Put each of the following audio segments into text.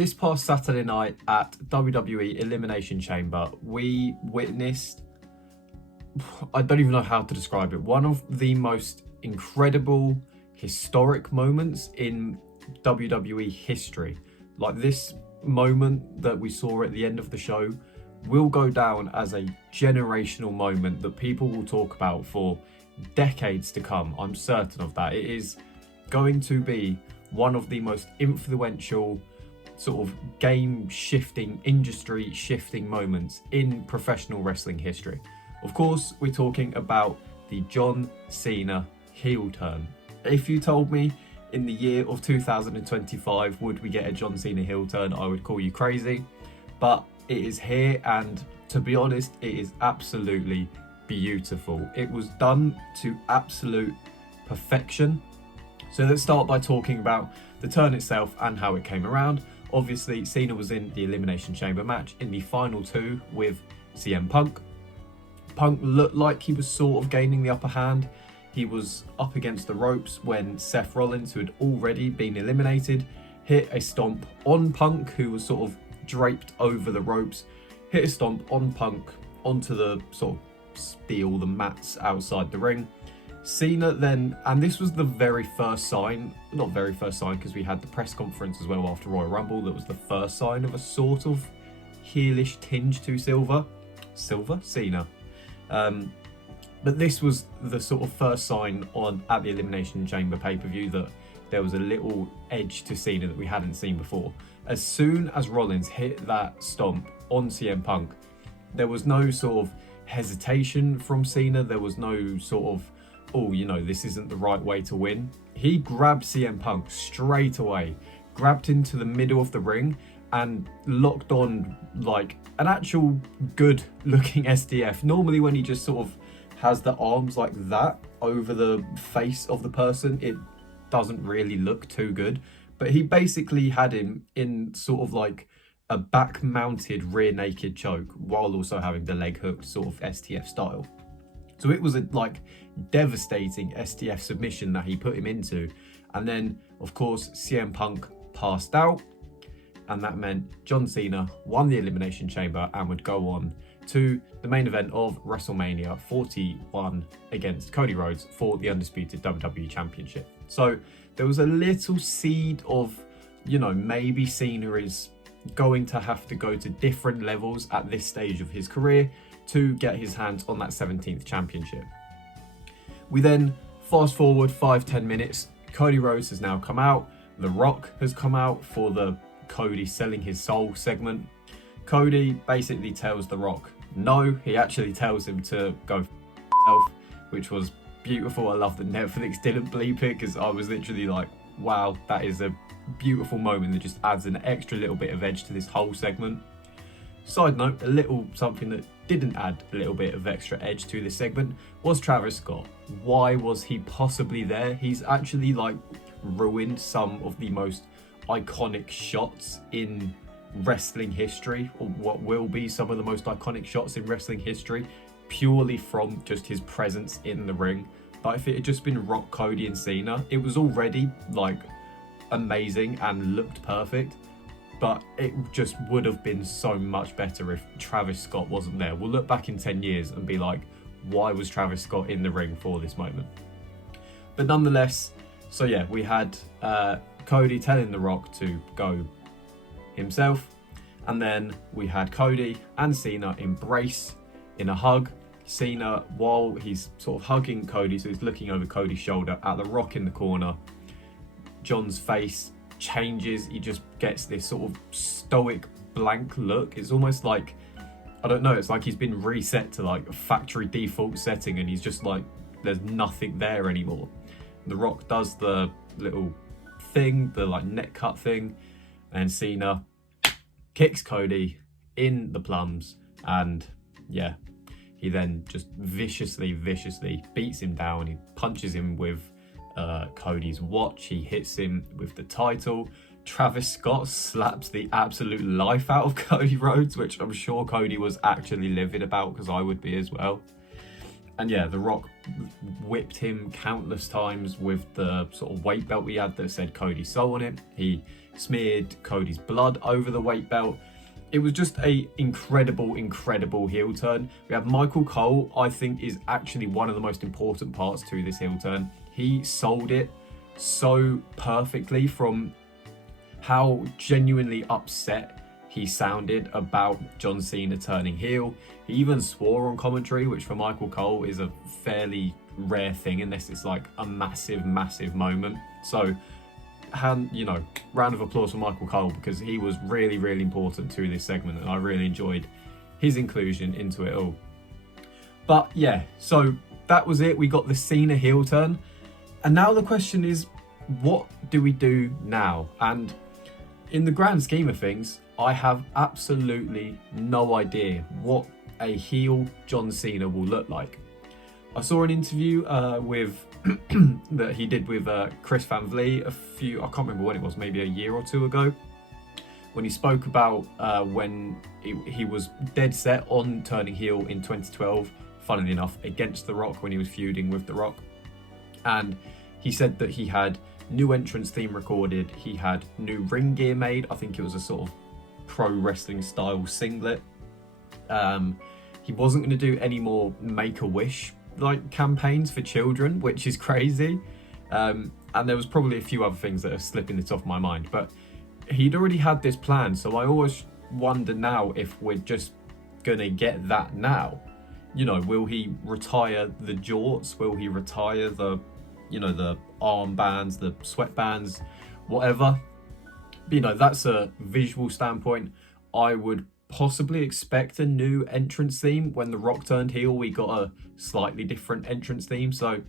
This past Saturday night at WWE Elimination Chamber, we witnessed, I don't even know how to describe it, one of the most incredible, historic moments in WWE history. Like, this moment that we saw at the end of the show will go down as a generational moment that people will talk about for decades to come. I'm certain of that. It is going to be one of the most influential sort of game-shifting, industry-shifting moments in professional wrestling history. Of course, we're talking about the John Cena heel turn. If you told me in the year of 2025 would we get a John Cena heel turn, I would call you crazy. But it is here, and to be honest, it is absolutely beautiful. It was done to absolute perfection. So let's start by talking about the turn itself and how it came around. Obviously, Cena was in the Elimination Chamber match in the final two with CM Punk. Punk looked like he was sort of gaining the upper hand. He was up against the ropes when Seth Rollins, who had already been eliminated, hit a stomp on Punk, who was sort of draped over the ropes, hit a stomp on Punk onto the sort of steel, the mats outside the ring. Cena then, and this was the very first sign, not very first sign because we had the press conference as well after Royal Rumble, that was the first sign of a sort of heelish tinge to Cena. But this was the sort of first sign at the Elimination Chamber pay-per-view that there was a little edge to Cena that we hadn't seen before. As soon as Rollins hit that stomp on CM Punk, there was no sort of hesitation from Cena. There was no sort of, oh, you know, this isn't the right way to win. He grabbed CM Punk straight away, grabbed into the middle of the ring and locked on like an actual good looking SDF. Normally when he just sort of has the arms like that over the face of the person, it doesn't really look too good. But he basically had him in sort of like a back mounted rear naked choke while also having the leg hooked sort of STF style. So it was a like devastating STF submission that he put him into. And then of course CM Punk passed out, and that meant John Cena won the Elimination Chamber and would go on to the main event of WrestleMania 41 against Cody Rhodes for the undisputed WWE Championship. So there was a little seed of, you know, maybe Cena is going to have to go to different levels at this stage of his career to get his hands on that 17th championship. We then fast forward 5-10 minutes. Cody Rhodes has now come out. The Rock has come out for the Cody selling his soul segment. Cody basically tells The Rock no. He actually tells him to go f himself, which was beautiful. I love that Netflix didn't bleep it, because I was literally like, wow, that is a beautiful moment that just adds an extra little bit of edge to this whole segment. Side note, a little something that didn't add a little bit of extra edge to this segment was Travis Scott. Why was he possibly there? He's actually like ruined some of the most iconic shots in wrestling history, or what will be some of the most iconic shots in wrestling history, purely from just his presence in the ring. But if it had just been Rock, Cody and Cena, it was already like amazing and looked perfect, but it just would have been so much better if Travis Scott wasn't there. We'll look back in 10 years and be like, why was Travis Scott in the ring for this moment? But nonetheless, so yeah, we had Cody telling The Rock to go himself, and then we had Cody and Cena embrace in a hug. Cena, while he's sort of hugging Cody, so he's looking over Cody's shoulder at The Rock in the corner, John's face changes. He just gets this sort of stoic blank look. It's almost like, I don't know, it's like he's been reset to like a factory default setting, and he's just like, there's nothing there anymore. The Rock does the little thing, the like neck cut thing, and Cena kicks Cody in the plums, and yeah, he then just viciously beats him down. He punches him with Cody's watch. He hits him with the title. Travis Scott slaps the absolute life out of Cody Rhodes, which I'm sure Cody was actually livid about, because I would be as well. And yeah, The Rock whipped him countless times with the sort of weight belt he had that said Cody Soul on it. He smeared Cody's blood over the weight belt. It was just a incredible heel turn. We have Michael Cole, I think, is actually one of the most important parts to this heel turn. He sold it so perfectly, from how genuinely upset he sounded about John Cena turning heel. He even swore on commentary, which for Michael Cole is a fairly rare thing unless it's like a massive moment. So round of applause for Michael Cole, because he was really important to this segment, and I really enjoyed his inclusion into it all. But yeah, so that was it. We got the Cena heel turn, and now the question is, what do we do now? And in the grand scheme of things, I have absolutely no idea what a heel John Cena will look like. I saw an interview with that he did with Chris Van Vliet I can't remember when it was, maybe a year or two ago, when he spoke about when he was dead set on turning heel in 2012, funnily enough, against The Rock, when he was feuding with The Rock. And he said that he had new entrance theme recorded, he had new ring gear made. I think it was a sort of pro wrestling style singlet. He wasn't going to do any more Make-A-Wish like campaigns for children, which is crazy. And there was probably a few other things that are slipping the top of my mind, but he'd already had this plan. So I always wonder now if we're just gonna get that now. Will he retire the jorts? Will he retire the armbands, the sweatbands, whatever? But, that's a visual standpoint. I would possibly expect a new entrance theme. When The Rock turned heel, we got a slightly different entrance theme, so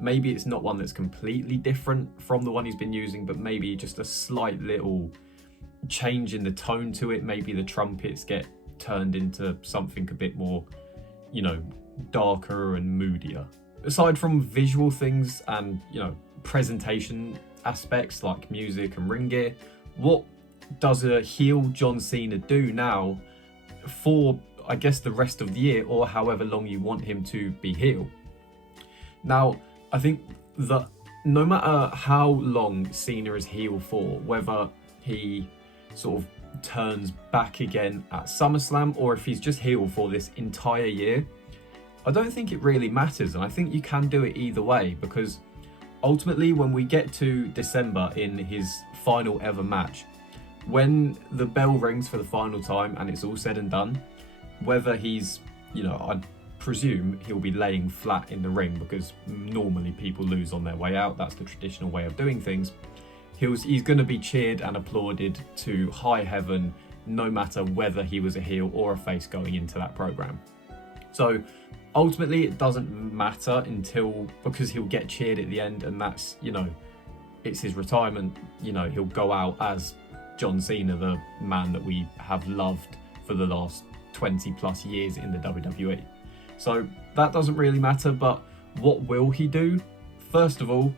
maybe it's not one that's completely different from the one he's been using, but maybe just a slight little change in the tone to it. Maybe the trumpets get turned into something a bit more, darker and moodier. Aside from visual things and, presentation aspects like music and ring gear, what does a heel John Cena do now for, I guess, the rest of the year, or however long you want him to be heel? Now, I think that no matter how long Cena is heel for, whether he sort of turns back again at SummerSlam or if he's just heel for this entire year, I don't think it really matters. And I think you can do it either way, because ultimately when we get to December in his final ever match, when the bell rings for the final time and it's all said and done, whether he's, I presume he'll be laying flat in the ring, because normally people lose on their way out. That's the traditional way of doing things. He's going to be cheered and applauded to high heaven, no matter whether he was a heel or a face going into that program. So ultimately it doesn't matter because he'll get cheered at the end, and that's, it's his retirement. He'll go out as John Cena, the man that we have loved for the last 20 plus years in the WWE. So that doesn't really matter, but what will he do? First of all,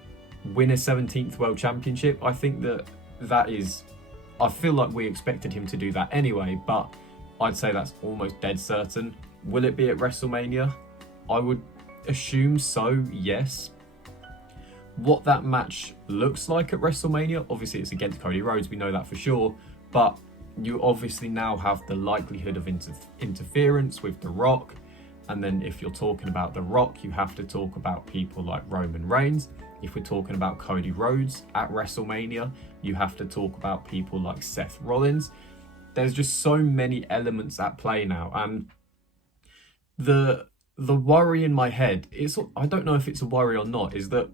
win a 17th World Championship. I think I feel like we expected him to do that anyway, but I'd say that's almost dead certain. Will it be at WrestleMania? I would assume so, yes. What that match looks like at WrestleMania, obviously it's against Cody Rhodes, we know that for sure, but you obviously now have the likelihood of interference with The Rock, and then if you're talking about The Rock, you have to talk about people like Roman Reigns. If we're talking about Cody Rhodes at WrestleMania, you have to talk about people like Seth Rollins. There's just so many elements at play now, and the worry in my head, I don't know if it's a worry or not, is that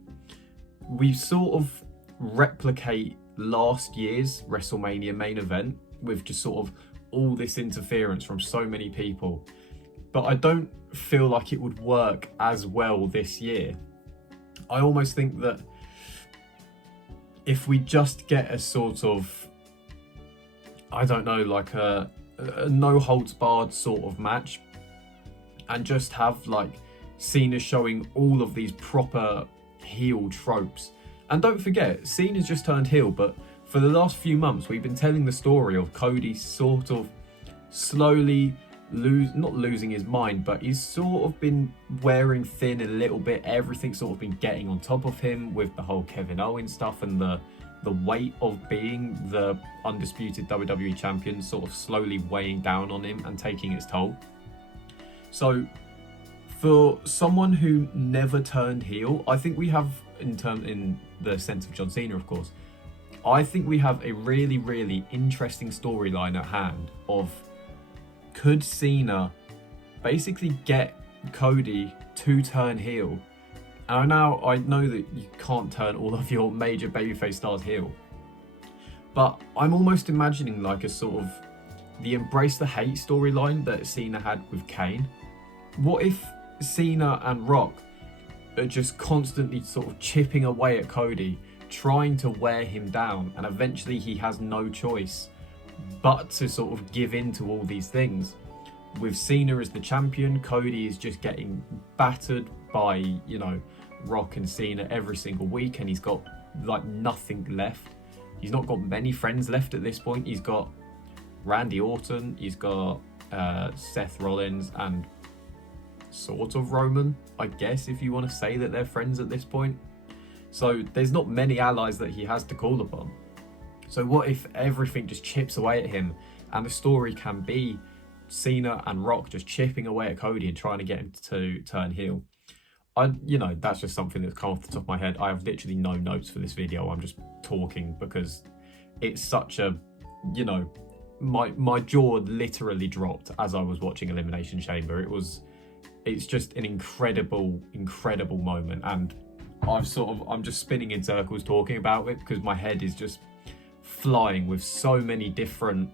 we sort of replicate last year's WrestleMania main event with just sort of all this interference from so many people. But I don't feel like it would work as well this year. I almost think that if we just get a sort of, I don't know, like a no holds barred sort of match, and just have like Cena showing all of these proper heel tropes. And don't forget, Cena's just turned heel, but for the last few months we've been telling the story of Cody sort of slowly not losing his mind, but he's sort of been wearing thin a little bit. Everything's sort of been getting on top of him with the whole Kevin Owens stuff and the the weight of being the undisputed WWE champion sort of slowly weighing down on him and taking its toll. So for someone who never turned heel, I think we have, in the sense of John Cena, of course, I think we have a really, really interesting storyline at hand of, could Cena basically get Cody to turn heel? And I know that you can't turn all of your major babyface stars heel, but I'm almost imagining like a sort of the embrace the hate storyline that Cena had with Kane. What if Cena and Rock are just constantly sort of chipping away at Cody, trying to wear him down, and eventually he has no choice but to sort of give in to all these things? With Cena as the champion, Cody is just getting battered by, you know, Rock and Cena every single week, and he's got like nothing left. He's not got many friends left at this point. He's got Randy Orton, he's got Seth Rollins, and sort of Roman, I guess, if you want to say that they're friends at this point. So there's not many allies that he has to call upon. So what if everything just chips away at him, and the story can be Cena and Rock just chipping away at Cody and trying to get him to turn heel? You know, that's just something that's come off the top of my head. I have literally no notes for this video. I'm just talking because it's such a, you know, my jaw literally dropped as I was watching Elimination Chamber. It's just an incredible moment, and I'm just spinning in circles talking about it because my head is just flying with so many different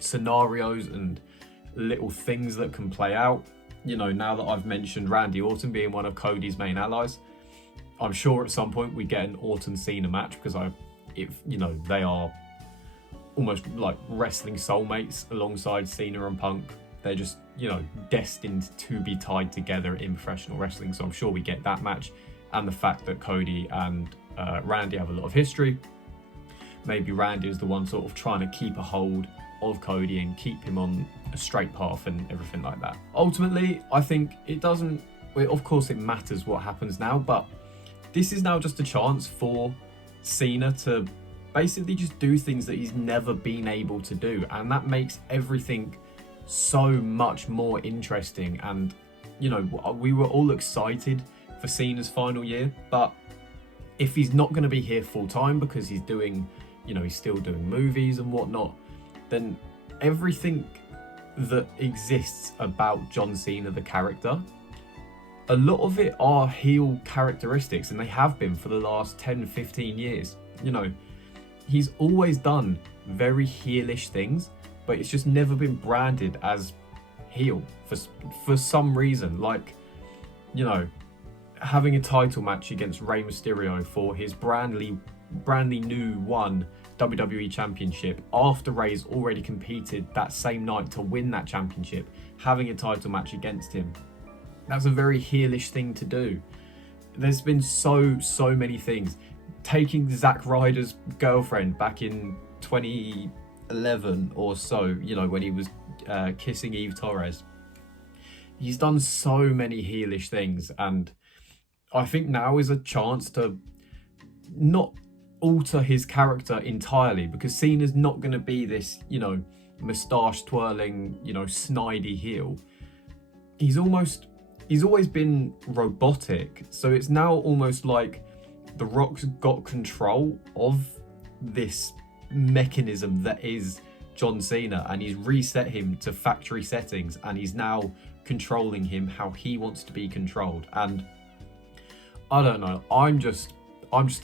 scenarios and little things that can play out. You know, now that I've mentioned Randy Orton being one of Cody's main allies, I'm sure at some point we get an Orton Cena match, because you know, they are almost like wrestling soulmates alongside Cena and Punk. They're just, you know, destined to be tied together in professional wrestling. So I'm sure we get that match. And the fact that Cody and Randy have a lot of history, maybe Randy is the one sort of trying to keep a hold of Cody and keep him on a straight path and everything like that. Ultimately, I think of course it matters what happens now, but this is now just a chance for Cena to basically just do things that he's never been able to do, and that makes everything so much more interesting. And, you know, we were all excited for Cena's final year, but if he's not going to be here full time because he's doing, you know, he's still doing movies and whatnot, then everything that exists about John Cena, the character, a lot of it are heel characteristics, and they have been for the last 10-15 years. You know, he's always done very heelish things, but it's just never been branded as heel for some reason. Like, you know, having a title match against Rey Mysterio for his brandly new one WWE Championship after Rey's already competed that same night to win that championship, having a title match against him. That's a very heelish thing to do. There's been so many things. Taking Zack Ryder's girlfriend back in 2011 or so, you know, when he was kissing Eve Torres. He's done so many heelish things, and I think now is a chance to not alter his character entirely, because Cena's not going to be this, you know, moustache twirling, you know, snidey heel. He's always been robotic, so it's now almost like The Rock's got control of this mechanism that is John Cena, and he's reset him to factory settings, and he's now controlling him how he wants to be controlled. And I don't know, I'm just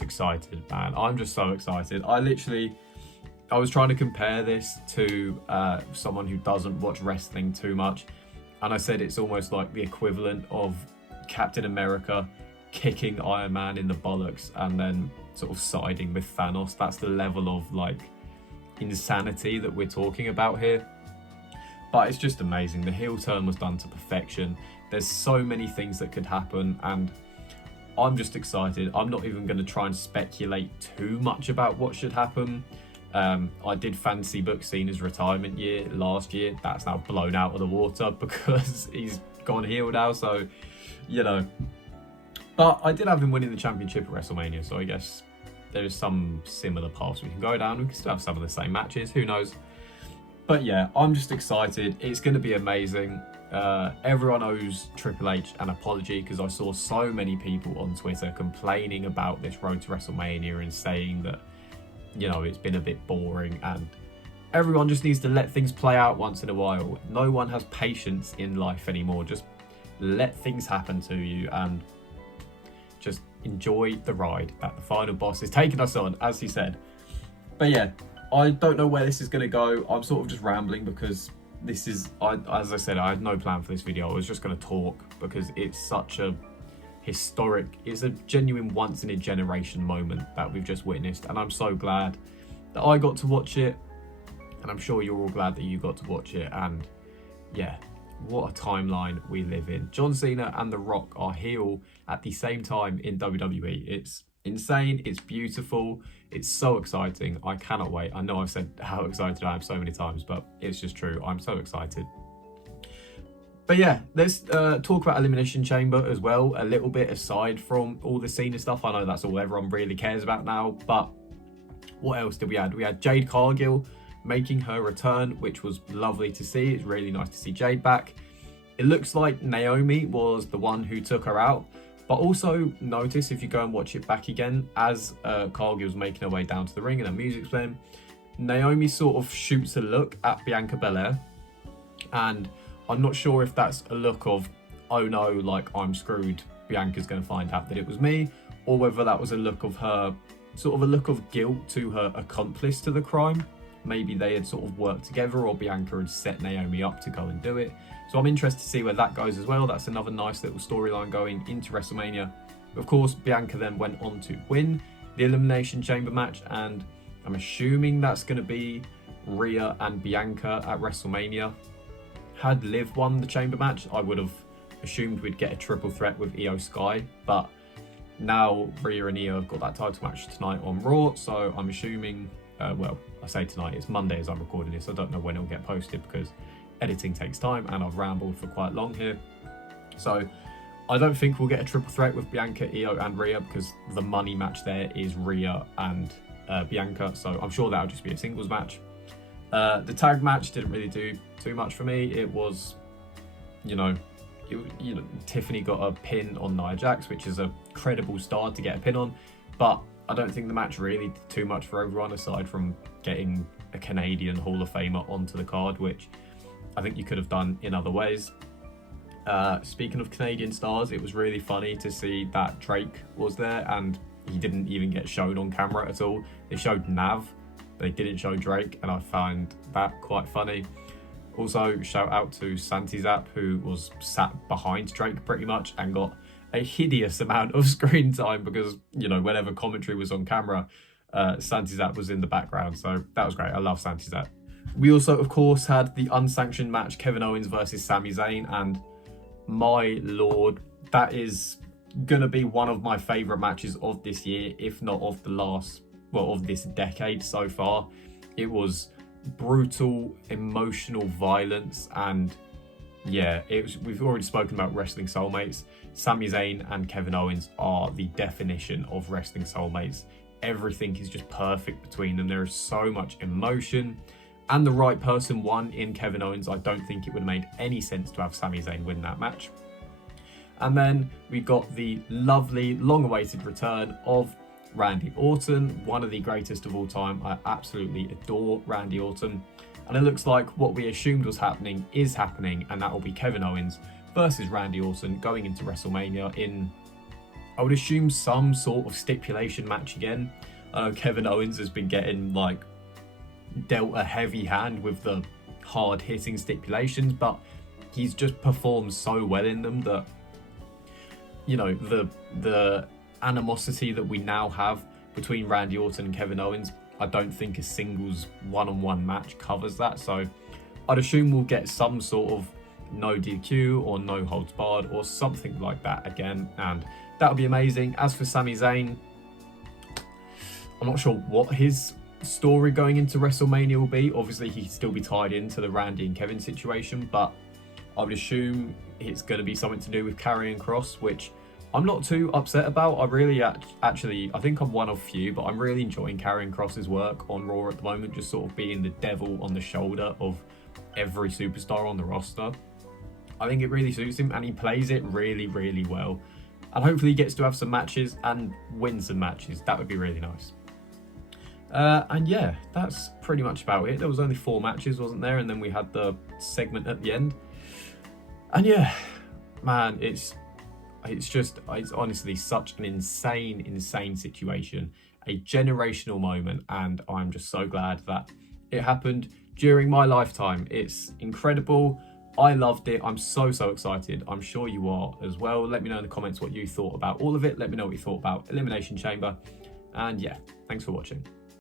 excited, man. I'm just so excited. I was trying to compare this to someone who doesn't watch wrestling too much, and I said it's almost like the equivalent of Captain America kicking Iron Man in the bollocks and then sort of siding with Thanos. That's the level of like insanity that we're talking about here. But it's just amazing. The heel turn was done to perfection. There's so many things that could happen, and I'm just excited. I'm not even going to try and speculate too much about what should happen. I did fancy book Cena's retirement year last year. That's now blown out of the water because he's gone heel now, so, you know. But I did have him winning the championship at WrestleMania, so I guess there's some similar paths we can go down. We can still have some of the same matches, who knows. But yeah, I'm just excited. It's going to be amazing. Everyone owes Triple H an apology, because I saw so many people on Twitter complaining about this road to WrestleMania and saying that, you know, it's been a bit boring, and everyone just needs to let things play out once in a while. No one has patience in life anymore. Just let things happen to you and just enjoy the ride that the final boss is taking us on, as he said. But yeah, I don't know where this is going to go. I'm sort of just rambling because this is, as I said, I had no plan for this video. I was just going to talk because it's such a historic, it's a genuine once in a generation moment that we've just witnessed, and I'm so glad that I got to watch it, and I'm sure you're all glad that you got to watch it. And yeah, what a timeline we live in. John Cena and The Rock are heel at the same time in WWE. It's insane, it's beautiful, it's so exciting. I cannot wait. I know I've said how excited I am so many times, but it's just true. I'm so excited. But yeah, let's talk about Elimination Chamber as well, a little bit aside from all the Cena stuff. I know that's all everyone really cares about now, but what else did we add? We had Jade Cargill making her return, which was lovely to see. It's really nice to see Jade back. It looks like Naomi was the one who took her out, but also notice, if you go and watch it back again, as Cargill's making her way down to the ring and her music's playing, Naomi sort of shoots a look at Bianca Belair, and I'm not sure if that's a look of, oh no, like I'm screwed, Bianca's going to find out that it was me, or whether that was a look of her, sort of a look of guilt to her accomplice to the crime. Maybe they had sort of worked together, or Bianca had set Naomi up to go and do it. So I'm interested to see where that goes as well. That's another nice little storyline going into WrestleMania. Of course, Bianca then went on to win the Elimination Chamber match, and I'm assuming that's going to be Rhea and Bianca at WrestleMania. Had Liv won the Chamber match, I would have assumed we'd get a triple threat with Io Sky, but now Rhea and Io have got that title match tonight on Raw, so I'm assuming, well, I say tonight, it's Monday as I'm recording this. I don't know when it'll get posted because editing takes time and I've rambled for quite long here. So I don't think we'll get a triple threat with Bianca, Io and Rhea, because the money match there is Rhea and Bianca, so I'm sure that'll just be a singles match. The tag match didn't really do too much for me. It was, Tiffany got a pin on Nia Jax, which is a credible start to get a pin on, but I don't think the match really did too much for everyone aside from getting a Canadian Hall of Famer onto the card, which I think you could have done in other ways. Speaking of Canadian stars, it was really funny to see that Drake was there and he didn't even get shown on camera at all. They showed Nav, but they didn't show Drake, and I find that quite funny. Also, shout out to Santi Zap, who was sat behind Drake pretty much and got a hideous amount of screen time because, whenever commentary was on camera, Santi Zap was in the background. So that was great. I love Santi Zap. We also, of course, had the unsanctioned match, Kevin Owens versus Sami Zayn, and my lord, that is going to be one of my favourite matches of this year, if not of the last, of this decade so far. It was brutal, emotional violence, and yeah, we've already spoken about wrestling soulmates. Sami Zayn and Kevin Owens are the definition of wrestling soulmates. Everything is just perfect between them. There is so much emotion, and the right person won in Kevin Owens. I don't think it would have made any sense to have Sami Zayn win that match. And then we got the lovely, long-awaited return of Randy Orton, one of the greatest of all time. I absolutely adore Randy Orton. And it looks like what we assumed was happening is happening, and that will be Kevin Owens versus Randy Orton going into WrestleMania in, I would assume, some sort of stipulation match again. Kevin Owens has been getting, dealt a heavy hand with the hard-hitting stipulations, but he's just performed so well in them that, the animosity that we now have between Randy Orton and Kevin Owens, I don't think a singles one-on-one match covers that. So I'd assume we'll get some sort of no DQ or no holds barred or something like that again, and that would be amazing. As for Sami Zayn, I'm not sure what his story going into WrestleMania will be. Obviously he'd still be tied into the Randy and Kevin situation, but I would assume it's going to be something to do with Karrion Kross, which I'm not too upset about. I really actually, I think I'm one of few, but I'm really enjoying Karrion Kross's work on Raw at the moment, just sort of being the devil on the shoulder of every superstar on the roster. I think it really suits him, and he plays it really, really well. And hopefully he gets to have some matches and win some matches. That would be really nice. And yeah, that's pretty much about it. There was only 4 matches, wasn't there? And then we had the segment at the end. And yeah, man, it's honestly such an insane situation, a generational moment, and I'm just so glad that it happened during my lifetime. It's incredible. I loved it. I'm so excited. I'm sure you are as well. Let me know in the comments what you thought about all of it. Let me know what you thought about Elimination Chamber. And yeah, thanks for watching.